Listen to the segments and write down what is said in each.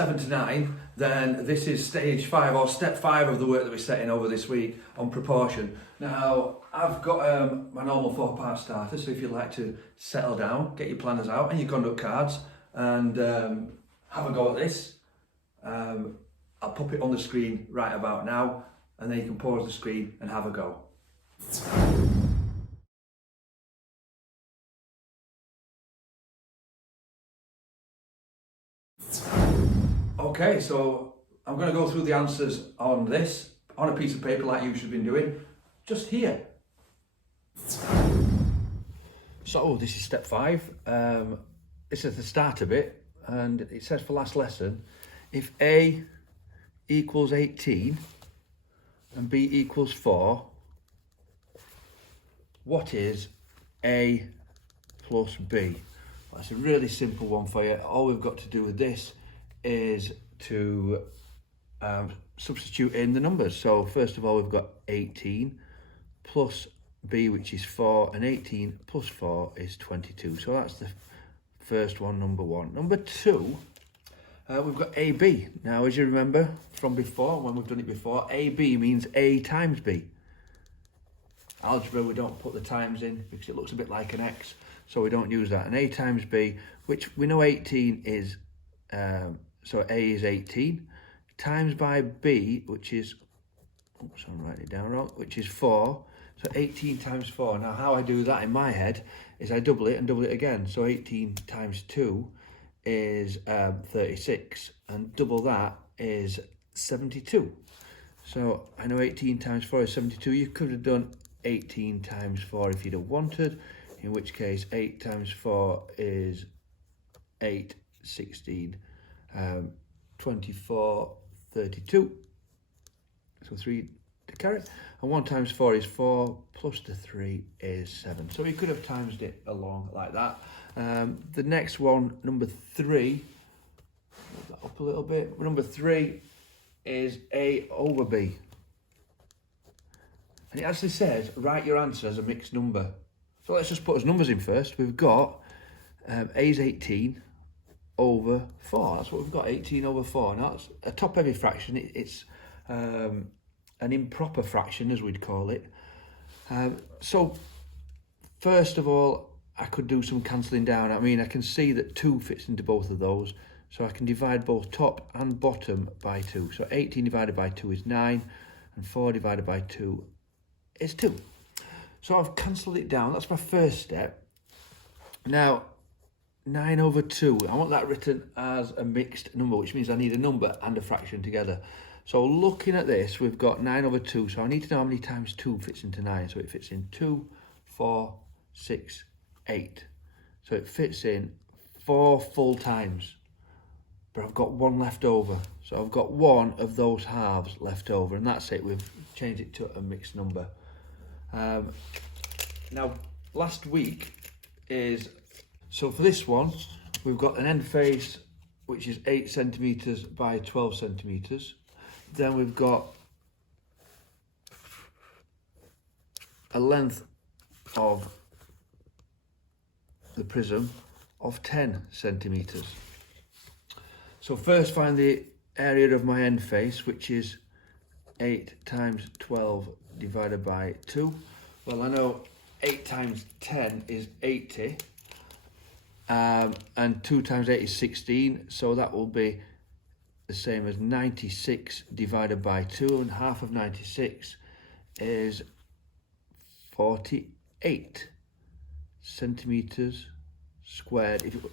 7 to 9, then this is stage 5 or step 5 of the work that we're setting over this week on proportion. Now, I've got my normal 4-part starter, so if you'd like to settle down, get your planners out and your conduct cards and have a go at this. I'll pop it on the screen right about now, and then you can pause the screen and have a go. Okay, so I'm going to go through the answers on this, on a piece of paper like you should have been doing, just here. So this is step 5. This is the starter bit, and it says for last lesson, if A equals 18 and B equals 4, what is A plus B? Well, that's a really simple one for you. All we've got to do with this is to substitute in the numbers. So first of all, we've got 18 plus B, which is 4, and 18 plus 4 is 22. So that's the first one, number 1. Number 2, we've got AB. Now, as you remember from before, when we've done it before, AB means A times B. Algebra, we don't put the times in because it looks a bit like an X, so we don't use that. And A times B, which we know 18 is, so A is 18, times by B, which is, oops, I'm writing it down wrong, which is 4. So 18 times 4. Now, how I do that in my head is I double it and double it again. So 18 times 2 is 36, and double that is 72. So I know 18 times 4 is 72. You could have done 18 times 4 if you'd have wanted, in which case 8 times 4 is 8, 16, 24, 32. So 3 to carry. And 1 times 4 is 4, plus the 3 is 7. So we could have times it along like that. The next one, number 3, move that up a little bit. Number 3 is A over B. And it actually says, write your answer as a mixed number. So let's just put as numbers in first. We've got A is 18 over 4. That's what we've got, 18 over 4. Now, that's a top-heavy fraction. It's an improper fraction, as we'd call it. So, first of all, I could do some cancelling down. I mean, I can see that 2 fits into both of those. So I can divide both top and bottom by 2. So 18 divided by 2 is 9, and 4 divided by 2 is 2. So I've cancelled it down. That's my first step. Now, 9 over 2, I want that written as a mixed number, which means I need a number and a fraction together. So looking at this, we've got 9 over 2. So I need to know how many times 2 fits into 9. So it fits in 2, 4, 6, 8. So it fits in 4 full times. But I've got 1 left over. So I've got 1 of those halves left over. And that's it. We've changed it to a mixed number. Now, last week is... So for this one, we've got an end face, which is 8 centimetres by 12 centimetres. Then we've got a length of the prism of 10 centimetres. So first find the area of my end face, which is 8 times 12 divided by 2. Well, I know 8 times 10 is 80. And 2 times 8 is 16, so that will be the same as 96 divided by 2, and half of 96 is 48 centimetres squared. If you,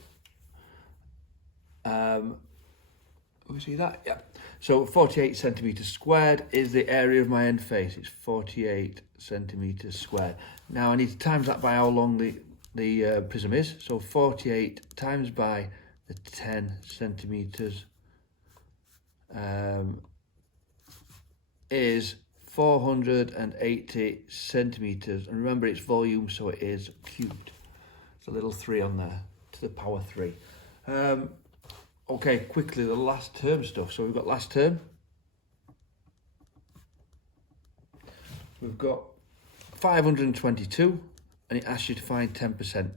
we see that? Yeah. So 48 centimetres squared is the area of my end face. It's 48 centimetres squared. Now I need to times that by how long the prism is. So 48 times by the 10 centimetres is 480 centimetres. And remember, it's volume, so it is cubed. It's a little 3 on there, to the power 3. Okay, quickly, the last term stuff. So we've got last term. We've got 522, and it asks you to find 10%.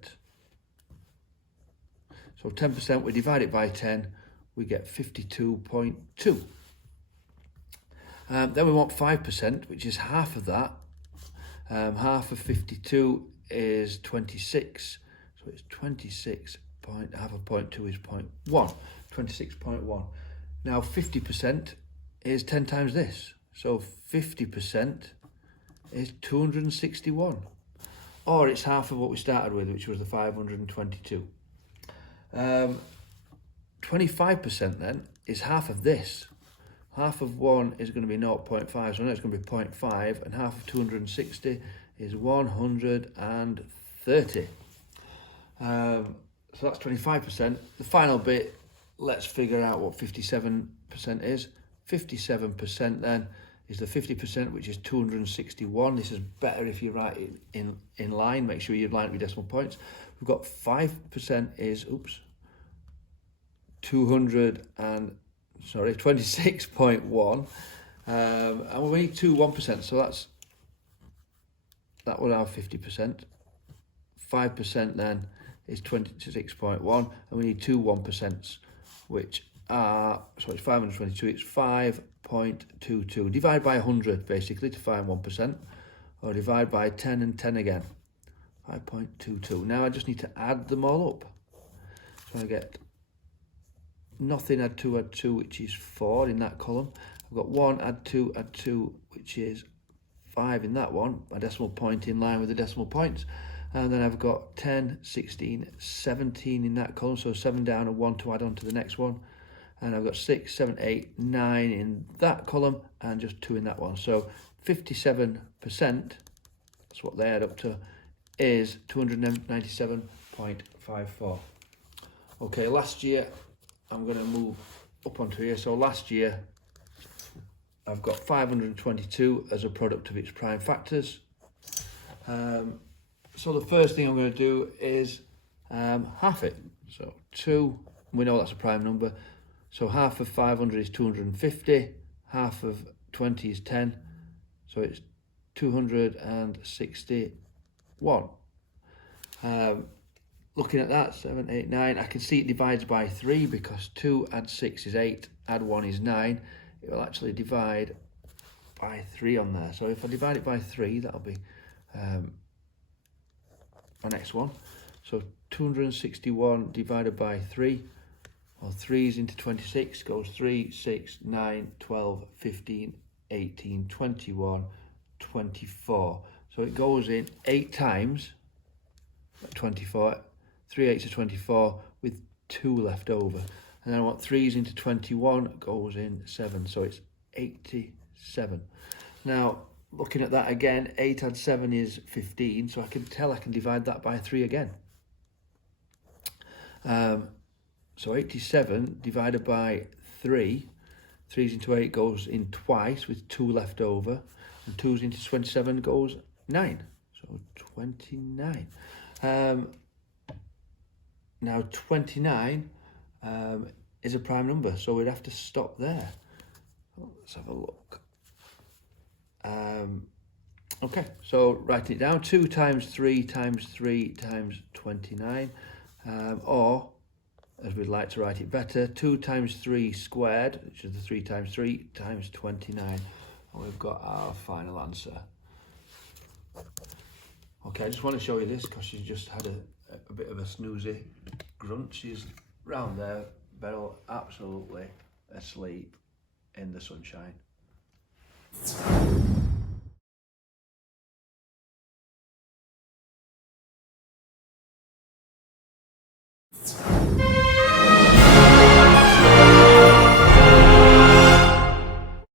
So 10%, we divide it by 10, we get 52.2. Then we want 5%, which is half of that. Half of 52 is 26, so it's 26 point, half of 0.2 is 0.1, 26.1. Now 50% is 10 times this, so 50% is 261, or it's half of what we started with, which was the 522. 25% then is half of this. Half of 1 is going to be 0.5, so now it's going to be 0.5, and half of 260 is 130. So that's 25%. The final bit, let's figure out what 57% is. 57% then is the 50%, which is 261. This is better if you write it in line. Make sure you line up your decimal points. We've got 5% is, 26.1, and we need 1%, so that will have 50%. 5% then is 26.1, and we need 1%, which are, so it's 522, it's 5.22. Divide by 100 basically to find 1%, or divide by 10 and 10 again. 5.22. Now I just need to add them all up. So I get nothing, add 2, which is 4 in that column. I've got 1, add 2, which is 5 in that one. My decimal point in line with the decimal points. And then I've got 10, 16, 17 in that column. So 7 down and 1 to add on to the next one. And I've got 6, 7, 8, 9 in that column and just 2 in that one. So 57%, that's what they add up to, is 297.54. Okay, last year, I'm going to move up onto here. So last year, I've got 522 as a product of its prime factors. So the first thing I'm going to do is half it. So 2, we know that's a prime number. So half of 500 is 250. Half of 20 is 10. So it's 261. Looking at that, 7, 8, 9, I can see it divides by 3 because 2 add 6 is 8, add 1 is 9. It will actually divide by 3 on there. So if I divide it by 3, that'll be my next one. So 261 divided by 3, well, 3's into 26 goes 3, 6, 9, 12, 15, 18, 21, 24. So it goes in 8 times, 24. 3 8s are 24 with 2 left over. And then I want 3's into 21 goes in 7, so it's 87. Now, looking at that again, 8 add 7 is 15, so I can tell I can divide that by 3 again. So 87 divided by 3, 3's into 8 goes in twice with 2 left over, and 2's into 27 goes 9, so 29. Now 29 is a prime number, so we'd have to stop there. Let's have a look. Okay, so writing it down, 2 times 3 times 3 times 29, or as we'd like to write it better, 2 times 3 squared, which is the 3 times 3 times 29, and we've got our final answer. Okay, I just want to show you this because she's just had a bit of a snoozy grunt. She's round there, Beryl, absolutely asleep in the sunshine.